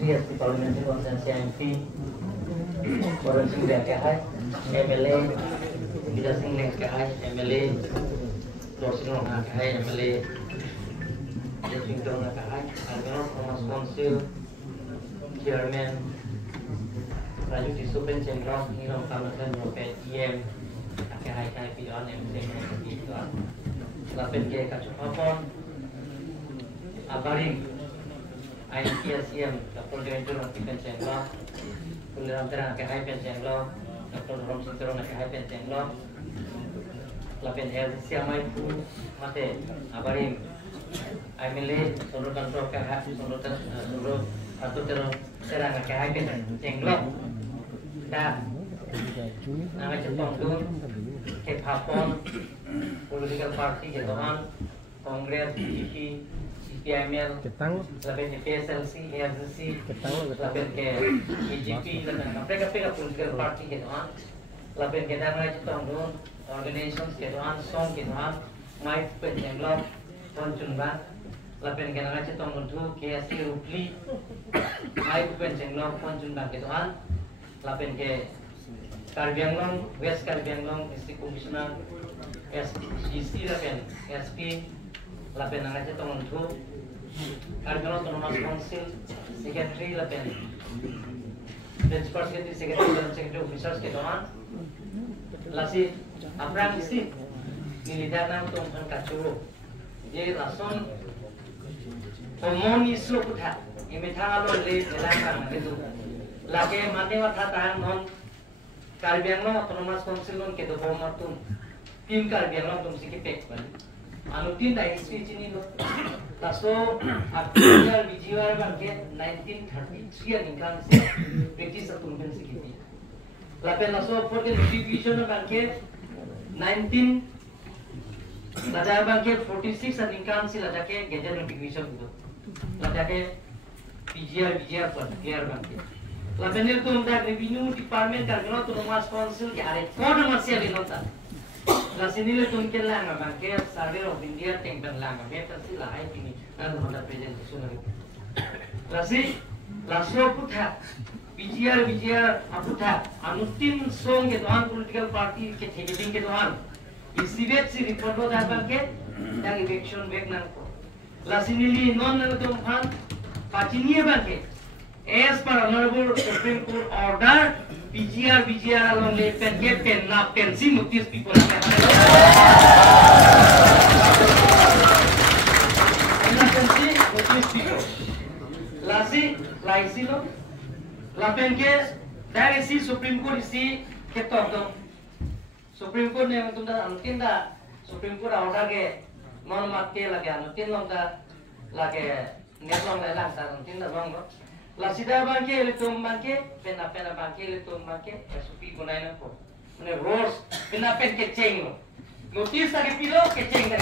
Yes, the parliamentary constituency MP, Warren Singh Lekahai, MLA, Vida Singh Lekahai, MLA, Rosino Lekahai, MLA, Jaswinto Lekahai, Argono Thomas Council, Chairman, Raju Tisupen Cendrong, Nilom Kamatan Ropet, EM, Lekahai Kai Pion, MC Pion, Lapen K Kacupapon, Abaring, IPSM, Dr. Director of Pension Law, Kuliram Terang Kahai Pension Law, Dr. Rom Sintron Kahai Pension Law, Lapen LCMI Fu Mate, Abarim, Emily, Solo Control Kahai, Solo Atau Terang Kahai Pension Law, Da, Nama Jepang Dun, Kepapon, Political Party Jepang, Congress, BJP, PML, laben PSLC, AFC, laben ke BJP, laben mereka political party ke doan, laben ke dalam raja tanggung organisations ke doan, song ke doan, mai penjenglo, ponjunban, laben ke raja tanggung tu KSC Rupli, mai penjenglo, ponjunban ke doan, laben ke Karbi Anglong, West Karbi Anglong, District Commissioner, SDC laben SP, laben raja tanggung tu Argono Thomas Council, Secretary Lapen, Principal Secretary, Secretary Officers ke doan, lasi aprang isi nilidanan tongkan kacuru, jadi rason komoni sukutha, ini thalo le jelaskan itu, lagi mati waktu tahan non Karbianglo Thomas Council non ke doan matun, tim Karbianglo tum sikipek balik. Anu tin dah history cini lo, taso April Vijayawada bangkit 1933 nikah sih, British setumpen sikiti. Lapen taso 14 division bangkit 19, lada bangkit 46 nikah sih lada ke gajar division itu, lada ke Vijayawada pun biar bangkit. Lapen itu untuk revenue department kerana tu Thomas Council ke ada kode masih ada nota. Lasinile tunke langa bangke Survey of India tengben langa better si lahai tini nanti mana presentation lagi. Laso putha Vijayar aputha anutin song ke doan political party ke thegeding ke doan isibet si report lo dah bangke yang election back nang ko. Lasinili non nang tumhan pachiniye bangke as per honorable Supreme Court order Vijayar along the pen na pensi mutis people Laisi lo lapen ke dari si Supreme Court isi ketok Supreme Court ne tunda antin da Supreme Court order ke non matte lage anutin long da lage netlong la sa antin da long lo Lasida bangke elektron bangke pena bangke elektron bangke SOP gunai na ko mane roads pena pen ke change lo notice age pilo ke change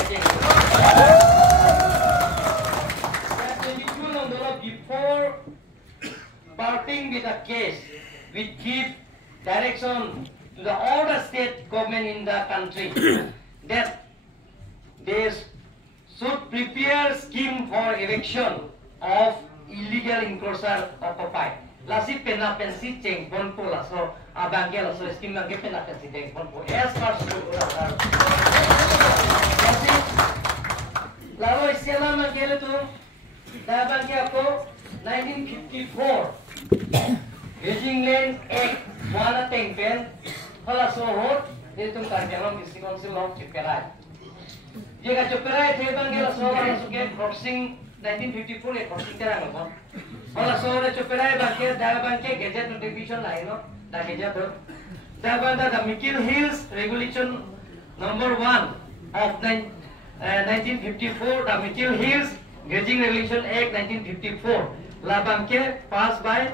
before parting with a case we give direction to the all the state government in the country that they should prepare scheme for erection of illegal enclosure occupied. Lasi pena pensi ceng pon pola so abangke la so scheme bangke pena pensi ceng pon po as far as lasi lalu istilah bangke tu dah bangke aku 1954 Beijing Land Act mana tengpen hala so hot itu karyawan District Council of Ceperai. Jika Ceperai the bangke la so suke crossing 1954 crossing terang lo. Hala so re Ceperai bangke dah bangke gadget notification lain lo. Dah gadget tu. Dah bangke the Mickle Hills Regulation number 1 of 1954 the Mickle Hills Grazing Regulation Act 1954 la bangke passed by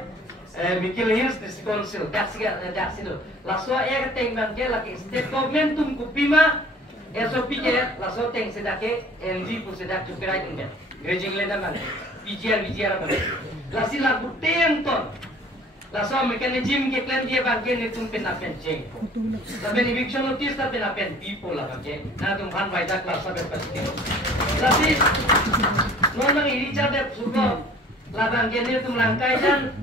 Mickle Hills District Council. That's it. Laso ek teng bangke lagi state government tum kupima SOP ke laso teng sedake LG pu sedak Ceperai tengben. Grazing land man. Vijayar man. Lasi lagu tenton. Laso mechanism ke claim dia bangke ni tum pen apen ceng. Laben eviction notice ta pen apen people la bangke. Na tum han baida class sa be pasti. Lasi non nang iri chade suko labang kenir tum langkai dan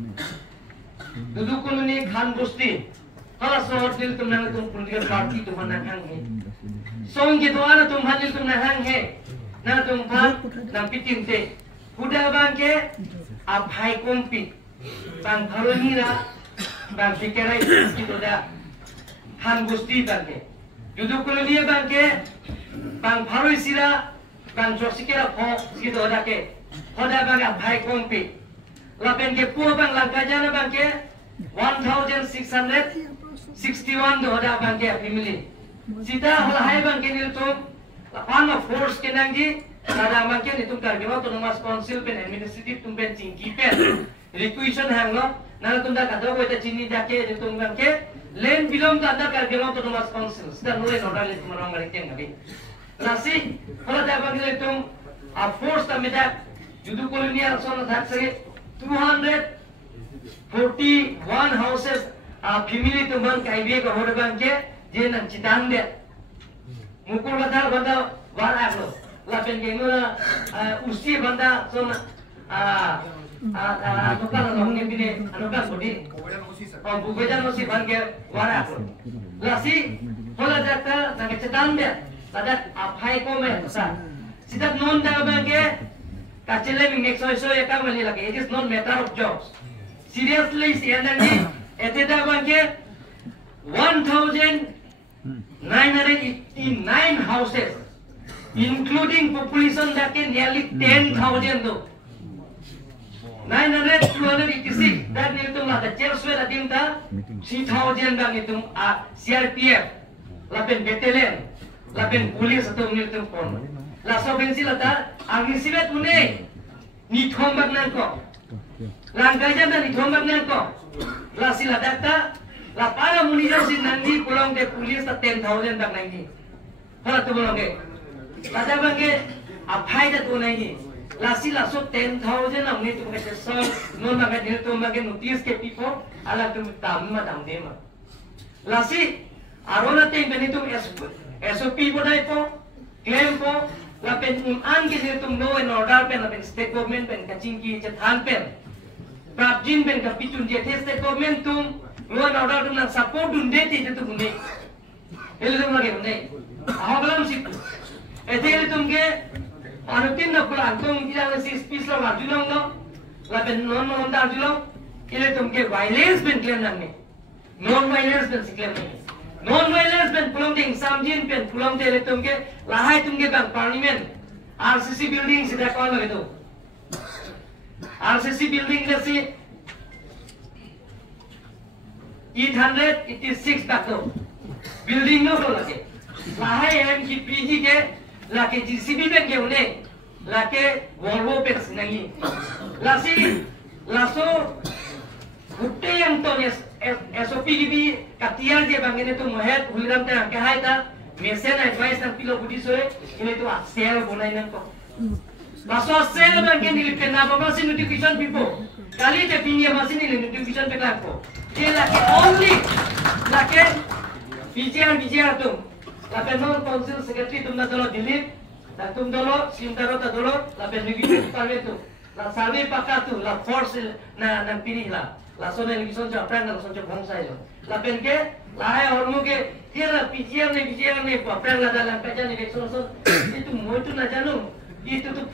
duduk kuluni khan busti hala sohor dil tum nang tum political party tum nang hang he song gitu ana tum hadil tum nang hang he na tum phan nang pitin te kuda bang ke abhai kompi bang harunira bang pikerai gitu dah han busti bang ke duduk kuluni bang ke bang harui sira bang josikera pho gitu ada ke hoda bang abhai kompi lapen ke pu bang langkajana bang ke 1661 do hoda bang ke family sita halai bang ke niltum lapan of force ke nangji sada bang ke nitum kargelo autonomous council pen administrative tum pen cingki pen requisition hanglo nana tum da kado ko ta chini dake nitum bang ke len belong to da kargelo autonomous council sita no en order le tum rong ngari teng ngabi nasi hoda da bang ke tum a force ta medak judu colonial son thak sage 241 houses family tuman kaibe ko hoda bang ke je nan citan de mukul badal badal wara lo lapen ke ngora usi banda son tukar ngong ne bine anuka bodi bubejan usi bang ke wara lo lasi hola jata nang citan de ladat aphai ko me sa sidat non da bang ke kacile mi next so ya kam li lagi. It is not matter of jobs. Seriously, sianani eteda bangke 1989 houses, including population that is nearly 10,000 though. 286 that nitum la the chelsea that in the 3,000 bang nitum CRPF lapen battalion lapen police atum nitum pon. La sobensi lata agisibat mune ni thombak nan ko langkaja dan ni thombak nan ko la sila dakta la para muni ja sinandi kolong de police ta 10,000 tak nangi hala tu bolong ke ada bangke aphai da tu nangi la sila so 10,000 amne tu ke so non ma ga dil tu ma ke notice ke people ala tu tam ma dam de ma la si arona te beni tu SOP bodai po claim po lapen an ke tum no en order pen lapen state government pen kaching ki chathan pen prapjin pen kapitun je the state government tum no en order tum na support dun de te tu bune ele tum lage bune ahagalam sik ethe tum ke anutin na plan tum ila si speech la marjunong no lapen non non da julo ele tum ke violence pen claim nang ne non violence pen claim ne non-violence pen pulang ting samjin pen pulang te letum ke lahai tum ke bang parliament RCC building sida kau lagi tu RCC building le si 886 tak tu building no lagi lahai MK PG ke lagi GCB pen ke une lagi Volvo pen sinangi lasi laso Utte yang to SOP gibi katiar dia bang ini tu mohet huliram te angke hai ta mesen advice nang pilo budi soe ini tu sel bonai nang ko maso sel bang ini lipen na baba sin notification pipo kali te pingi masin ini notification pe ko dia laki only laki bijar tum lapen non council secretary tum na dolo delete dan tum dolo sintaro ta dolo lapen review parve tu la salve paka tu la force na nang pilih la la sone ni son cha pran na son cha bhang sai lo la pen ke la hai hormu ke tira pijian ne pran la dalam kaja ni son itu moi tu na janu itu tu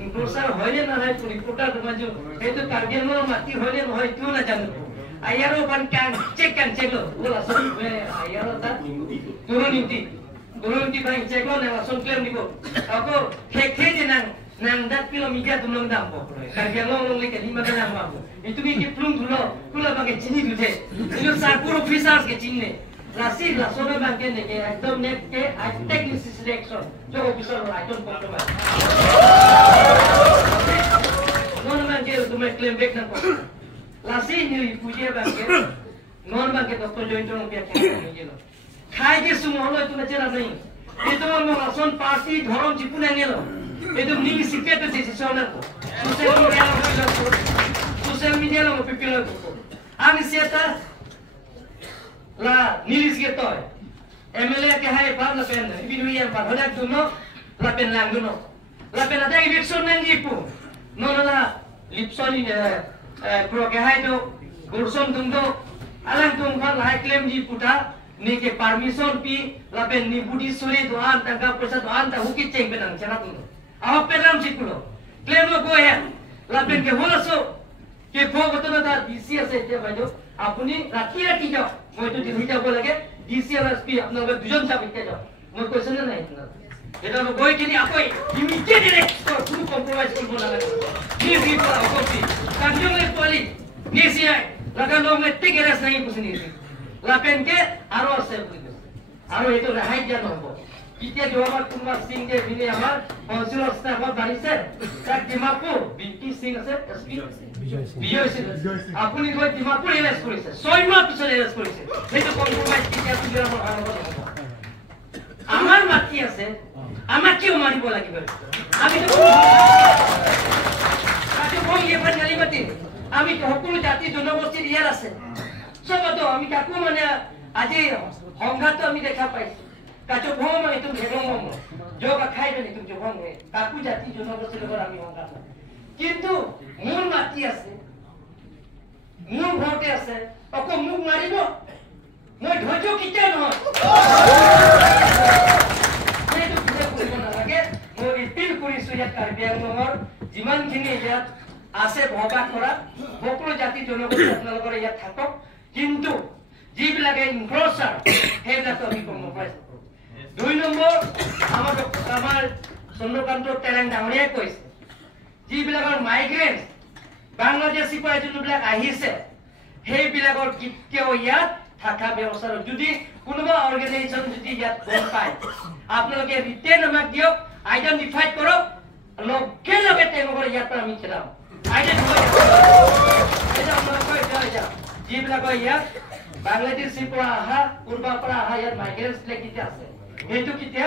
improvisar hoile na hai tu reporter tu maju itu kargel no mati hoile no hai tu na janu ayaro ban kan cek lo bola son ayaro ta turun inti bang cek lo na son claim diko aku kek nang dat kilometer tu long dampo kargel long le ke 5 kana ma itu ke plung dulu kula bang chini dute itu sarpur officers ke chinne lasi lasone bang ke ne ke ekdom net ke take this selection jo officer I don't compromise non bang ke tu me claim back na ko lasi ni puje bang ke non bang ke doctor join to pia ke ni lo khai ke sumo lo tu na chera nahi itu mo lason party dhorom chipuna ngelo itu ni secret te sesona ko social media lo pipilo ko ani sieta la nilis geto MLA ke hai par la pen ibinu yang par hodak duno la pen lang duno la pen ada election nang ipu no la lipsoni pro ke hai do gurson tung do alang tung kan lai claim di puta ni ke permission pi lapen ni budi suri do an tangka pesa do an ta hukit ceng benang chana tung aho penam sikulo claim lo go ahead lapen ke holaso ke ko betul da DCS ete bajo apuni rati rati jao moi to dilhi jabo lage DCS pi apna loge dujon sa bitte jao moi question na itna এটা গই কিনি আকই ইমিডিয়েটলি কোনো কম্প্রোমাইজ করব না লাগে নি রিপো আকতি কাঞ্জলে পলি নিসিয়া লাগানো মে টিকেরাস নাই কুছনি লাপেন কে আরো আছে আরো এটো রেহাই জানো হবো কিতিয়া জওয়াবার কুমার সিং যে বিনে আমার কাউন্সিলর স্টাফ বানিছে তাক দিমাপুর বিটি সিং আছে এসপি বিজয় সিং আপনি গই দিমাপুর এলাস করিছে 6 মাস পিছলে এলাস করিছে সেইটো কম্প্রোমাইজ কিতিয়া তুমি আমার ভালো আমার মাটি আছে আমার কেউ মারিব লাগিব আমি তো কাজে কম ইয়ে পার গালিমাতি আমি তো সকলো জাতি জনগোষ্ঠীর ইয়ার আছে সব তো আমি কাকু মানে আজি সংঘাত আমি দেখা পাইছো কাজে ভম মানে তুমি ভেগম যোগা খাইবে নি তুমি ভম কাকু জাতি জনগোষ্ঠীর লগত আমি সংঘাত কিন্তু মূল মাটি আছে মূল ভোটে আছে অক মুখ মারিব মই ধৈর্য কিটা নহয় যিমানখিনি ইয়াত আছে বহবাস কৰা সকলো জাতি জনগোষ্ঠী আপোনালোকৰ ইয়াত থাকক কিন্তু যিবিলাকে ইনফ্লুৱেঞ্চাৰ সেইবিলাক আমি কম পাইছো 2 নম্বৰ আমাৰ চন্দ্ৰকান্ত টেলেং ডাঙৰীয়াই কৈছে যিবিলাকৰ মাইগ্ৰেণ্ট বাংলাদেশী পৰা যোনবিলাক আহিছে সেইবিলাকৰ কেতিয়াও ইয়াত থাকা ব্যৱস্থা যদি কোনোবা অৰ্গেনাইজেশ্যন যদি ইয়াত গম পায় আপোনালোকে ৰিটেন আমাক দিয়ক আইডেন্টিফাই কৰক লগে লগে তেওঁলোকৰ ইয়াত পৰা আমি খেলাম যিবিলাকৰ ইয়াত বাংলাদেশীৰ পৰা অহা পূৰ্বৰ পৰা অহা ইয়াত মাইগ্ৰেণ্টছ কেতিয়া আছে সেইটো কেতিয়া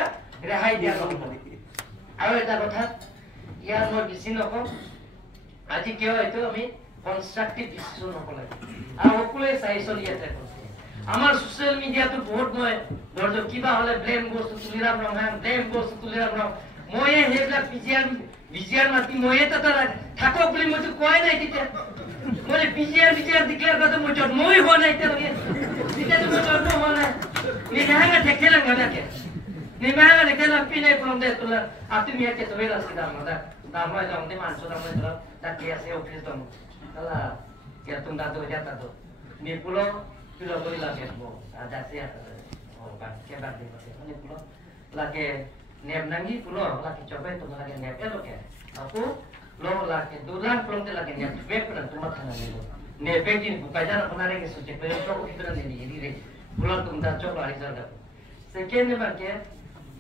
ৰেহাই দিয়া নহ'ব আৰু এটা কথা ইয়াত মই বেছি নকওঁ আজি কিয় এইটো আমি কনষ্ট্ৰাকটিভ ডিচিশ্যন হ'ব লাগে আৰু সকলোৱে চাইছন ইয়াতে আমার সোশ্যাল মিডিয়াতে বহুত মই ধৰছো কিবা হলে ব্লেম বস্তু তুলিৰাম ৰহাম ব্লেম বস্তু তুলিৰাম ৰহাম মই হেবিলাক বিজিয়াৰ মাতি মই এটা থাকক বুলি মই কোৱাই নাই তেতিয়া মই বিজিয়াৰ ডিক্লেয়াৰ করতে মই জন্ম মই হোৱা নাই তেতিয়া তুমি জন্ম হোৱা নাই নিহাঙা দেখেলা গানাকে নিহাঙা দেখেলা পিনে প্ৰমদে তোলা আপুনি ইয়াতে তবেলা সিধা মাদা দামই জমতে মানছো দামই ধৰ তাকে আছে অফিস দম তালা ইয়া তুমি দাদো যাতা তো নিপুলো Sudah boleh lagi bo ada siapa oh kan kita di pasir ini pulau lagi nep nangi pulau lagi coba itu lagi nep lo ke aku lo lagi dulan pulau itu lagi nep web pernah tuh mata nangi lo nep begini bukan jalan pernah lagi suci pernah coba itu nanti jadi pulau tuh ntar coba hari sana sekian nih bang ya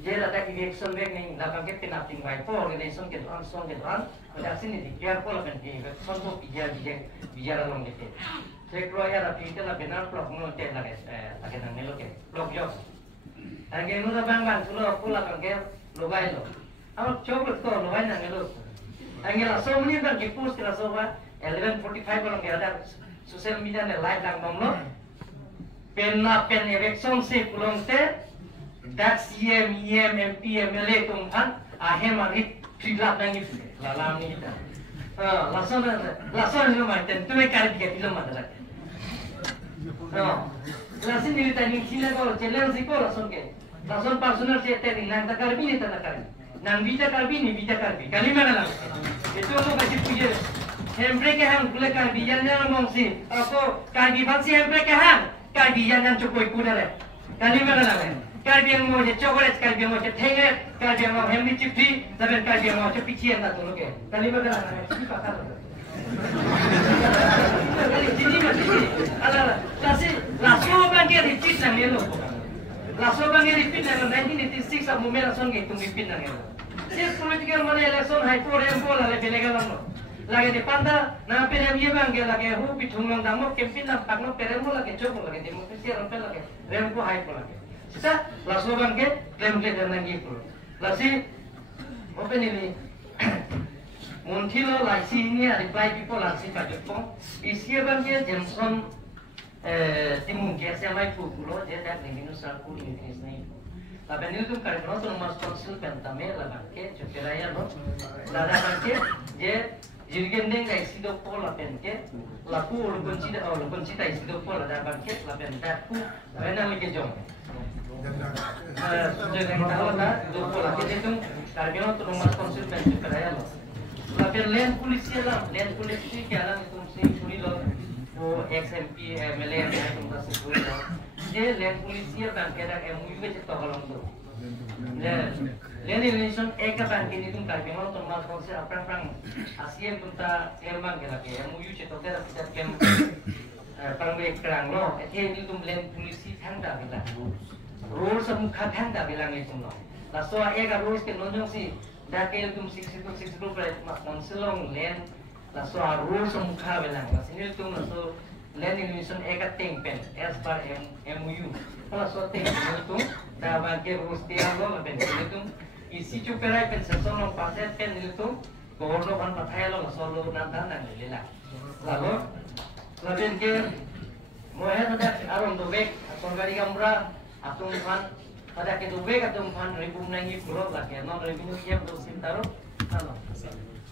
jadi ada election back nih lapang kita pinaping baik po organization kita on pada sini di biar pola kan di contoh bijar long gitu saya keluar ya tapi itu lah benar blog ngelotek lagi nang ngelotek blog job. Lagi nuna bang sulo pula kan ke logai lo. Awak coba tu logai nang ngelot. Lagi langsung ni bang ke post langsung 11:45 kalau ke ada sosial media ni live lang bang lo. Pen election se pulang te dak CM MP MLA tumhan ahem arit trilap nang itu lalam ni kita. Langsung ni macam tu mereka kerja di rumah dah. Langsung ni tadi sini kalau challenge sih kalau langsung personal saya tadi nang tak karbi ni tak karbi, nang bisa karbi ni bisa karbi. Kali mana lah? Itu aku kasih pujian. Hempre ke hang boleh karbi jangan ngomong sih. Aku karbi bangsi hempre ke hang karbi jangan cukup ikut dah. Kali mana lah? Karbi yang mau je chocolate, karbi yang mau je tengah, karbi yang mau hemli cipti, tapi karbi yang mau je pikiran tak tu loke. Kali mana lah? Siapa pakar? Kali jadi macam ni. Alah, langsung bangkit repeat nang ni lo. Langsung bangkit repeat nang 1986 ab mumera langsung gitu repeat nang ni lo. Siap political mana election high court yang bola le belega lang lo. Lagi di panda, na perem ye bangkit lagi hu pitung lang damo kempin lang pagno perem bola ke coba lagi demokrasi rampel lagi. Rem ko high bola. Sisa langsung bangkit klaim dan nang gitu. Lasi open ini Muntilo laisi ini reply people laisi pada pun isi bangkit Jameson timun kiasnya mai pukulo dia dah dengan usah kuli ini sini. Tapi ni tu kalau kita nomor konsul pentame lah bangkit cuci raya lo. Lada bangkit dia Jirgen deng kai sido pola penke laku ulukun cita sido pola da banke la pen daku rena leke jong jangan tahu lah do pola ke tung karbino tu rumah konsul pen peraya lo la pen len polisi ke alam itu sing suri lo o XMP MLA ai tung ta suri lo je len polisi ban ke dak MOU ke to halong do Leni relation eka ban kini tum kai memang tu mal kau se aprang ASEAN tum ta kerman ke lagi MOU ce to tera kita kem pang be kerang lo ethe ni tum len polisi thang da bila rules semukha thang da bila ni tum lo la so eka rules ke nonjong si da ke tum 62 per konselong len la so rules semukha bila la sini tum la so len relation eka ting pen as per MOU la so ting tum da ban ke rules dia lo la ben tum isi cuperai pen sesonong paset pen itu govorno ban pathai lo solo nanta nang lila lalu laben ke mohe tada aron dobek sorgari gamra atung pan tada ke dobek atung pan ribum nangi puro la ke non revenue ye do sintaro lalu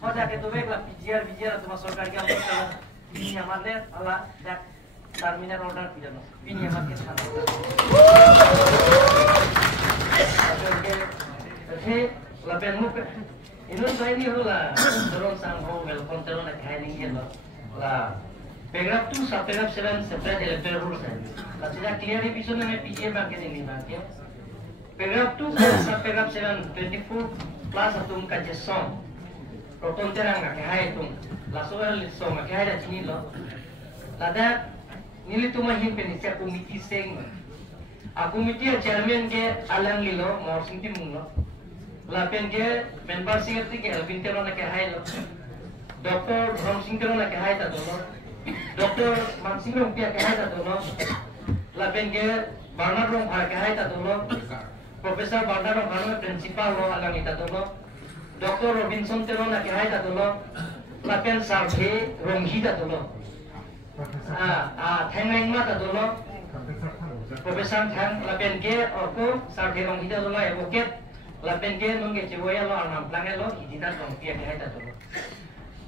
tada ke dobek la bijar atuma sorgari gamra ini amarle ala dak terminal order pidano ini amarke sana He lapen muka inu saya ni hula turun sangho welcome turun nak hai ni lo la paragraph 2 paragraph 7 separate electoral rules hai la sida clear episode में पीछे बात के नहीं बात है paragraph 2 paragraph 7 24 plus atum ka jesong proton terang nak hai tum la soal so mak hai da chini lo la da nili tuma him pe ni cha committee seng a committee chairman ke alang lilo mor sing tim lo lapen ke member secretary ke Alvin Tero na ke hai lo Dr. Ram Singh Tero na ke hai ta dono Dr. Man Singh Rong pia ke hai ta dono lapen ke Bernard Rong har ke hai ta dono Professor Bernard Rong har principal lo alang ita dono Dr. Robinson Tero na ke hai ta dono lapen Sarthe Rong hi ta dono Thangreng ma ta dono Professor Thang lapen ke aku Sarthe Rong hi ta dono advocate lapen ke nungge ceboya lo arnam plange lo hidita dong pia ke hai ta to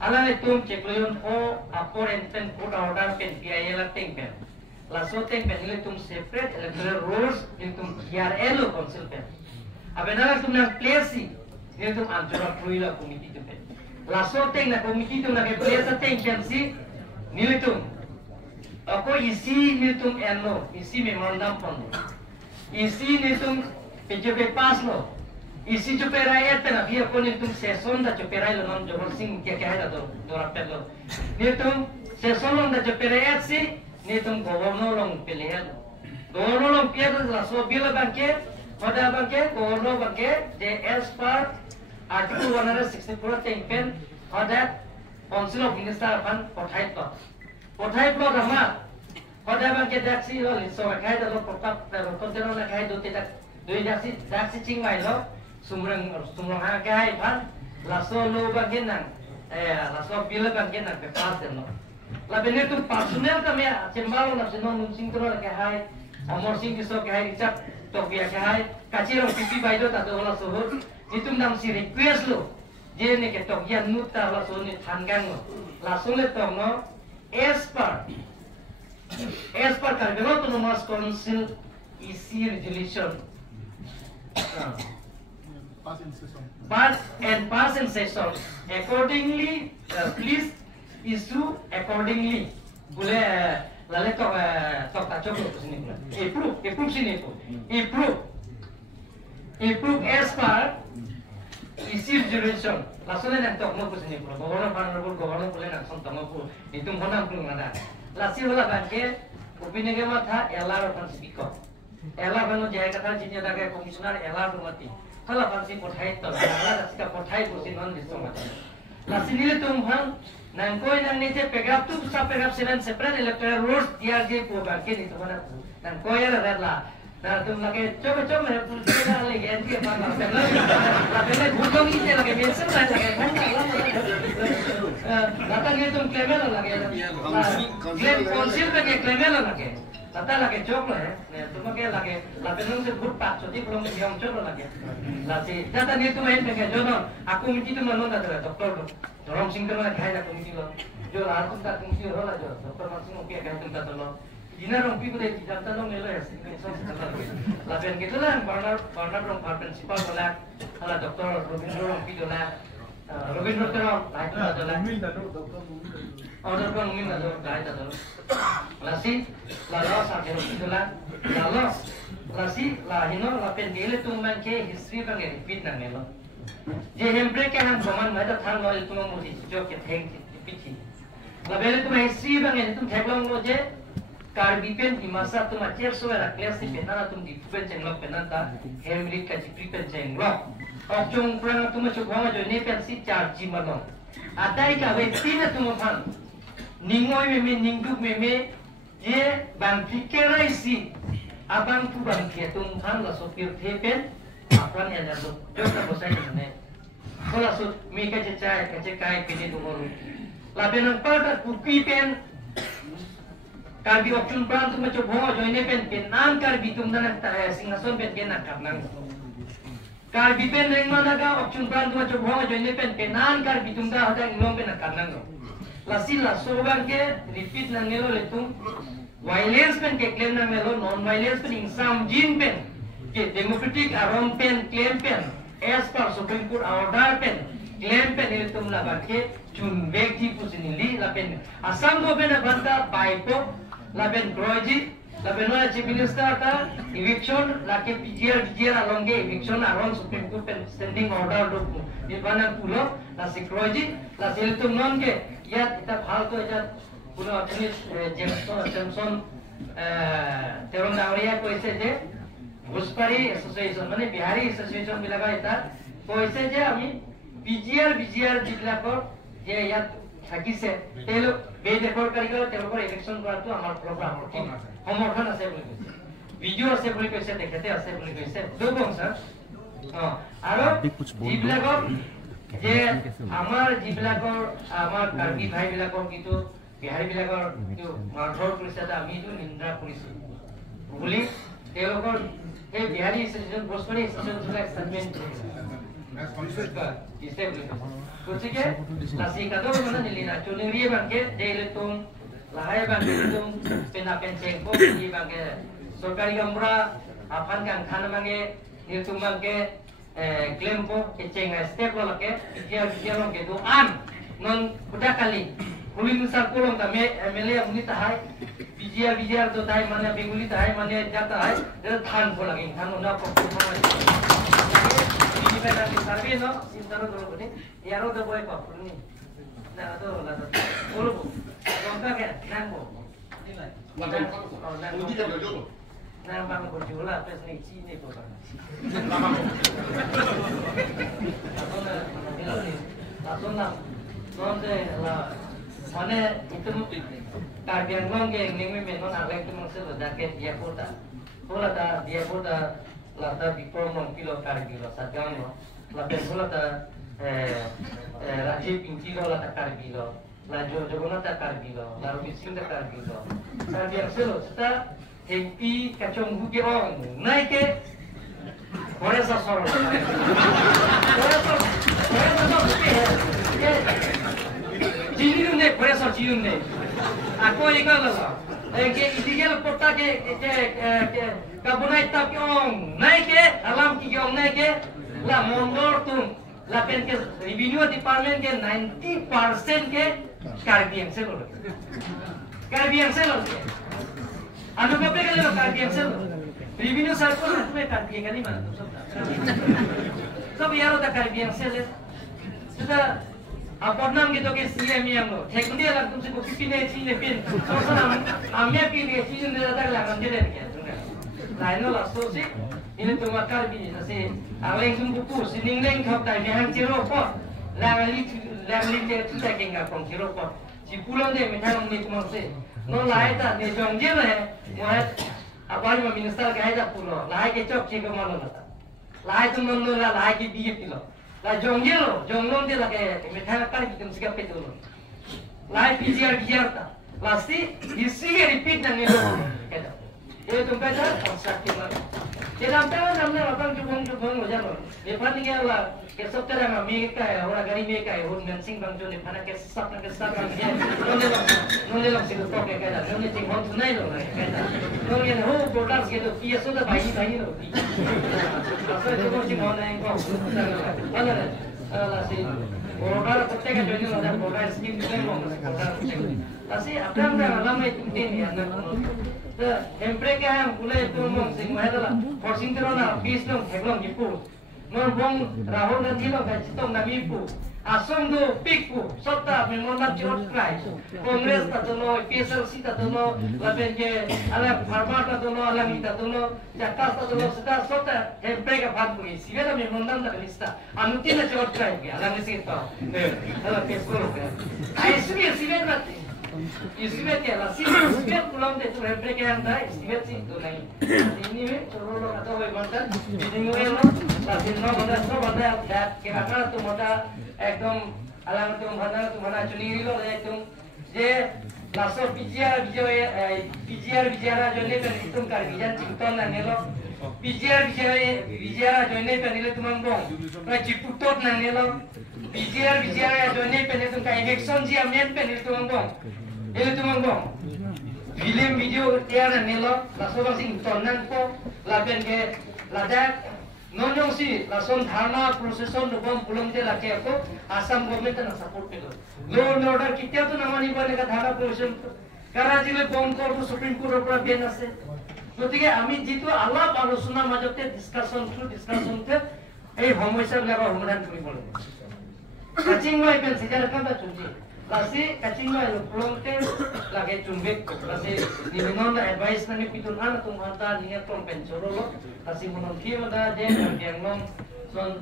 ala ne tum cekloyon o apor enten put order pen pia la teng pen la so teng pen le tum separate electoral rules ni tum KRL lo council pen abena tum na place ni tum anjora fruila committee tu pen la so teng na committee tum na ke place teng pen si ni le tum ako isi ni tum enno isi memorandum pon isi ni tum PJP pass lo isi chuperai ete na via poni tum seson da chuperai lo non Johor Singh ke hai da do rapel lo ni tum seson lo da chuperai et si ni tum governor long pelehel governor long pia do la so bila banke pada banke governor banke je as per article 164 teng pen pada council of minister pan pothai to rama pada banke daksi lo so khai da lo protap da lo konteno na khai do te dak doi daksi chingmai lo sumrang ha kai pan laso lo bagian laso bila bagian pe pas no la bene tu personal kami cembalo na senon sing tro ke hai amor sing kiso ke hai richap to bia ke hai kachiro pipi baido ta do la so itu nam si request lo je ne ke to yan nuta la so ni thangang lo la so le to no as per Caribbean Autonomous Council EC resolution pass in session accordingly please issue accordingly boleh lalu tok cocok ke sini approve sini approve as per issue resolution langsung nak tok mau ke sini governor boleh nak sontak mau itu mana pun ada lasi wala banke opinion ke mata LR pan speaker LR bano jaya kata jinya daga komisioner LR rumati kalau pansi pothai to ala rasika pothai bosin non disoma la sinile tum han nang koi nang nite paragraph 2 sa paragraph 7 separate electoral rules DRJ ko ba ke ni to mana nang koi ala la na tum lage coba me pulse na le gen ke pa la pele bhutong ite lage mention na lage lata ni tum claim la lage council pe claim la lage Kata lagi cok lah, cuma kayak lagi nung se good pak, jadi belum yang cok lagi. Lagi, data ni tu main pengen jodoh. Aku mesti tu mana ada doktor tu. Orang singkir lagi hai aku mesti lo. Jo lah, aku tak mesti lo lah jo. Doktor masih mungkin kan tu tak lo. Dina orang pi boleh tidak tahu melo ya. Lagi gitu lah, partner orang principal lah. Kalau doktor Robin orang pi lah. Robin doktor lain tu adalah. Order pun mungkin ada lain tu. Lasi, lalu sampai itu lah. Lalu lasi, lahino, lapen dia tu macam history bang repeat nang melo. Jadi hempre ke ham zaman ada thang lo itu mau mesti jok ke theng pichi. Lalu tu history bang itu theklang lo je. Karbipen di masa tu macam suara kelas ni penana tu di pen cenglok penanta hemrik kaji pen cenglok. Okjong perang tu macam bama jo ni pen si charge malong. Adai ka wekti na tu mafan. Ningoy meme ningduk meme je bang pikirai si abang tu bang kia tu mafan la sopir tepen apran ya jatuh. Jo tak bosai ni. Kalau sud mi kaji kai pini tu moru. Lapen ang pada kupi pen Karbi option brand tu macam bohong join pen nan karbi tu mana singhason pen kena karnang. Karbi pen ring mana ga option brand tu macam bohong join pen nan karbi tu dah ada ilom pen karnang. Lasila soban ke repeat nang melo letung violence pen ke claim nang melo non violence pen insam jin pen ke democratic arom pen claim pen as per Supreme Court order pen claim pen letung laban ke chun व्यक्ति पुसनिली lapen asam do pen banda baipo laben proji laben wala chief minister ta eviction lake PGR alonge eviction aron Supreme Court pen standing order do nibana pulo la sikroji la seltum non ke ya kita hal to ja puno apni Jameson terong nauriya ko ise je Bhuspari association mane Bihari association milaga eta ko ise je ami PGR jilakor je ya থাকিছে তেলো বেদেকৰ কাৰিকৰ তেওঁলোকৰ ইলেকশন কৰাটো আমাৰ প্ৰগ্ৰাম সমৰ্থন আছে বুলি কৈছে ভিডিও আছে বুলি কৈছে দেখাতে আছে বুলি কৈছে দুবং স্যাৰ আৰু যিবিলাকৰ যে আমাৰ যিবিলাকৰ আমাৰ কাৰ্বি ভাই বিলাকৰ কিটো বিহাৰী বিলাকৰ কিটো মাৰধৰ কৰিছে আমি এইটো নিন্দা কৰিছো বুলি তেওঁলোকৰ এই বিহাৰী এছ'চিয়েশ্যন বস্তুৰে association statement Kucingnya nasi kado mana nilina cuniri bangke deletung lahai bangke letung penapen cengko di bangke sorkari gamra apan kang kana bangke niltung bangke klempo keceng step lo lake dia lo ke do an non kuda kali kulin sar kolong kami MLA muni tahai bijiar to tahai mana benguli tahai mana jata hai dia than ko lagi than unda ko Di sarvi no, sintaro dulu ni, yaro dah boleh kau ni, nah tu lah tu, bolu, longkang ke, nangbo, nang bang berjula, pes ni cini tu kan, langsung lah, nanti lah, mana itu kajian longke, ni memang nak lagi masa dah ke dia kota, pola dah dia kota. Lata diploma kilo kargilo satgano la persona Rajiv Pinchilo lata kargilo la Jogonata kargilo la Rubisinda kargilo karbiang selo sta MP kacong buke on naike koresa soro koresa jiunne koresa jiunne ako ikala ke illegal porta ke kabunai tak ong naik ke alam ki ong naik ke la mondor tum la pen ke revenue department ke 90% ke karbiang selo anu kape kali lo karbiang selo revenue circle में karbiang kali mana सब यारो ता karbiang selo sudah apa nam gitu ke CM yang lo teknik dia lah तुमसे को पिने चीने पिन सोचना हमें पिने चीने ज़्यादा लागन दे देंगे lain lo langsung sih ini tu makar bini nasi awalnya sungguh pus ini neng kau tak jangan cerokok langli dia tu tak kena kong cerokok si pulang deh macam ni tu masih no lain tak ni jongje lah muat apa ni minister kaya tak pulang lain kecok cik kemana nata lain tu mana lah lain ke biar kilo lah jongje lo jonglong dia lah kaya macam apa ni kita mesti kapet dulu lain biar tak pasti isi repeat nang ni lo kaya Itu kan sakit lah. Dalam tahun namanya abang jubung aja loh. Depan ni lah, kesok terang Amerika ya, orang gari Amerika ya, orang mensing bang John depan kesap bang dia. Nonde lang sila talk ya kaya, nonde ting hon tunai loh kaya. Nonde yang ho borders gitu, iya sudah bayi loh. Asal itu pun sih mau naik kok. Mana nih? Lah sih. Border protek aja ini loh, dan border skin juga mau border protek. Tapi apa yang lama itu ini ya, Empre ka hang ulai tu mong sing mahadala forcing terona bisnong heglong gipu non bong rahul na thilo ka chitong na mipu asong do pikpu sotta memona chot krai congress ta dono PSLC ta dono laben ke ala pharma ta dono ala mita dono jakas ta dono sita sotta empre ka bhat puri sivela memona na lista anuti na chot krai ke ala nisi ta ala pesko ai sivela Istimewa lah, istimewa pulang deh tu mereka yang dah istimewa sih tu naik. Ini coro atau mantan, ini lo, lagi no mana dah kira-kira tu mana ekdom alam tu mana cuni lo ekdom je langsung bijar jone pen itu kar bijar cinta na nelo bijar jone pen itu tu mambong, na ciputot na nelo bijar jone pen itu kar election ji amen pen itu mambong. Itu cuma bang, film video tiada nelo, langsung sing tonan ko, laben ke ladak, nonyong si langsung dharma proseson nubam pulang je laki aku, asam government na support pelo. Law and order kita tu nama ni boleh kat dharma proseson, Karachi le bongkor tu Supreme Court opera bian ase. Berarti kami jitu Allah alusuna majokte discussion te, homoisa leba homeland kuri boleh. Kacing mai pen sejarah kan tak cuci. Lasi kacing mai lo pulang te lagi cumbek, lasi ni mengon na advice na ni pitun anak tumhanta ni atong pencoro lo, lasi mengon kia ada je yang nom son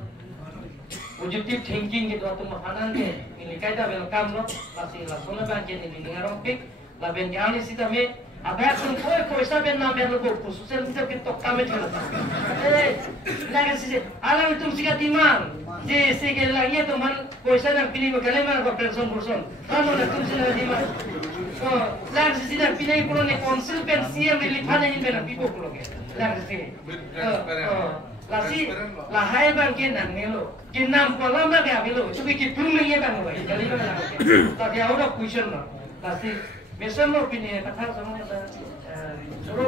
positive thinking gitu atau makanan je, ini kaita welcome lo, lasi lasona bangke ni ngarong pik, laben jani sita me, abah sun koi saben na ben lo khususen kita kita kame chalo. Lagi sih, alam itu sih timang. जे से के लागिए तो मन पैसा ना पिनी में गले में पेंशन पर्सन कानो ना तुम से ना दिमा तो लाग से सीधा पिने को ने काउंसिल पेन सीएम ने लिखा नहीं पेन पीपो को लोगे लाग से लासी लाहाय बन के ना नेलो के नाम को लंबा के आबिलो चुकी की तुम नहीं है बन गई गली में लाग के तो क्या होगा क्वेश्चन ना लासी मेसन नो पिने कथा समझ चलो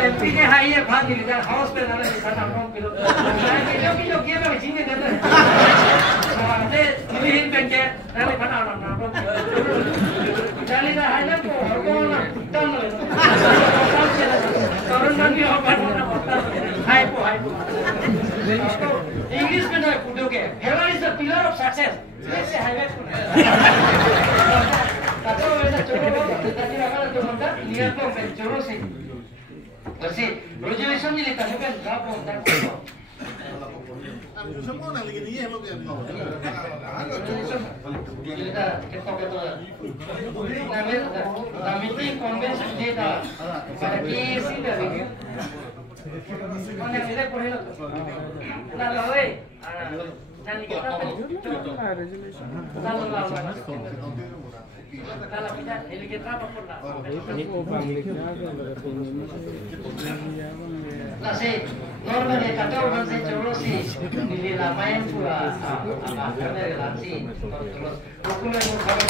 MP के हाई है भाग नहीं जाता हाउस पे जाना नहीं खाता कौन किलो किलो किया मैं जिंगे देता है तो अभी इन बैंक के नाले खाता ना कौन जाने का हाई ना को कौन ना टन ले कारण नहीं हो पाता हाई को इंग्लिश में ना पूछोगे heaven is the pillar of success ऐसे हाईवे को तातो वैसा चोरो ताकि अगर तो हम का नियर को चोरो से Kasi resolution ni kita kan gabung dan semua nak lagi dia lo kan. kita meeting convention data para que si dari mana kita boleh lah oi jangan kita kalau kita kita apa pun lah Lasi, normal ya kata orang saya curus sih, di lamain pula, apa dari lansi, terus dokumen kalau